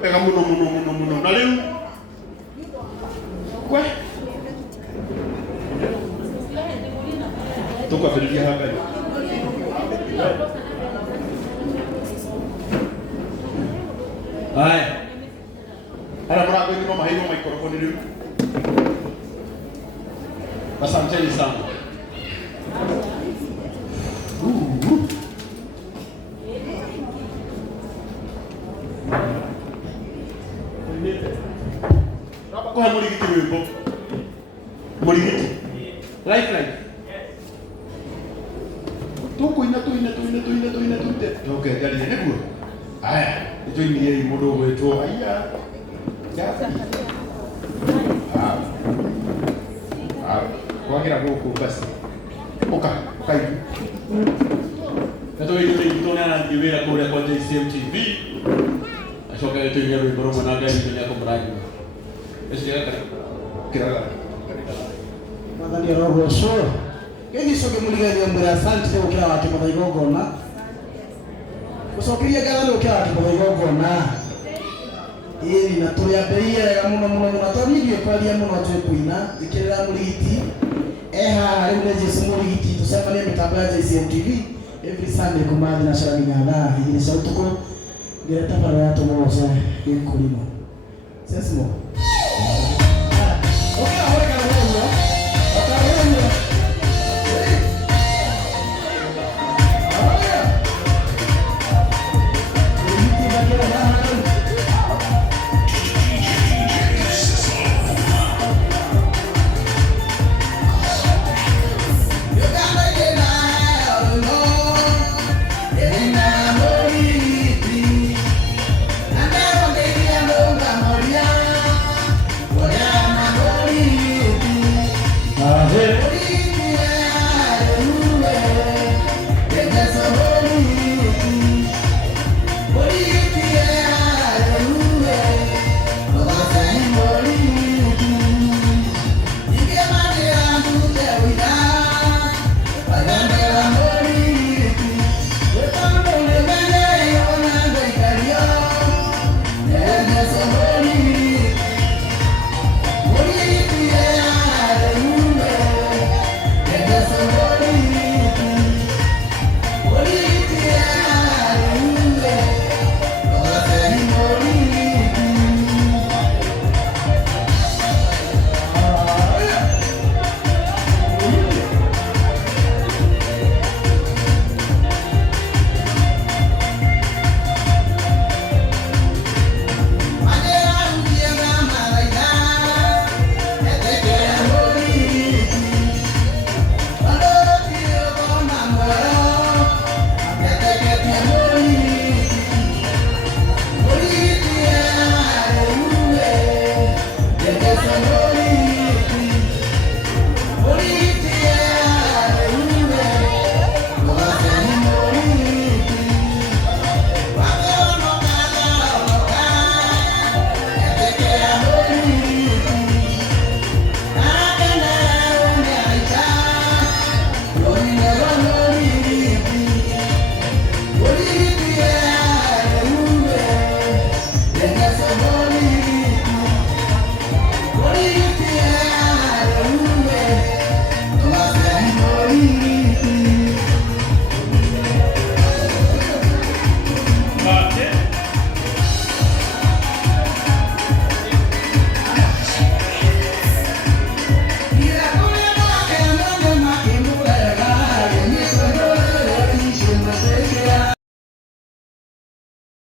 Pega muno. Na riu. Kwe. Tukwambĩrĩria haha Ngai. Haya. Ara mũrango-inĩ no maheirwo maikoroboni rĩu. Asanteni sana. Kwa mũrigiti wimbo. Mũrigiti. Life. Tukuina. Okay, gari nĩguo. Aya, nĩtũiniei mũndũ ũgwĩtwo aya. Wagira gũkũ basi. Oka. Nĩtũgĩire itũna na wĩra kũrĩa kwa JCM TV. Acoka nĩtũinia rwĩmbo rũmwe na Ngai nĩ akũmũrathima. Mwathani arogocwo gĩgĩcoke mũrigania mwĩra asante gũkĩra wake mũthai gongona gũcokeria ngatho gũkĩra wake mũthai gongona ĩri na tũrĩambĩrĩire wega mũno na twanithie kwaria mũno twĩkũina thikĩrĩra mũrigiti haha rĩu nĩ Jesũ mũrigiti tũcemanie mĩtambo ya JCM TV every Sunday kuma thinacara nginya thaa 2 cia ũtukũ ngĩreta bara ya tũmũgoce gĩkũrimo Sesmo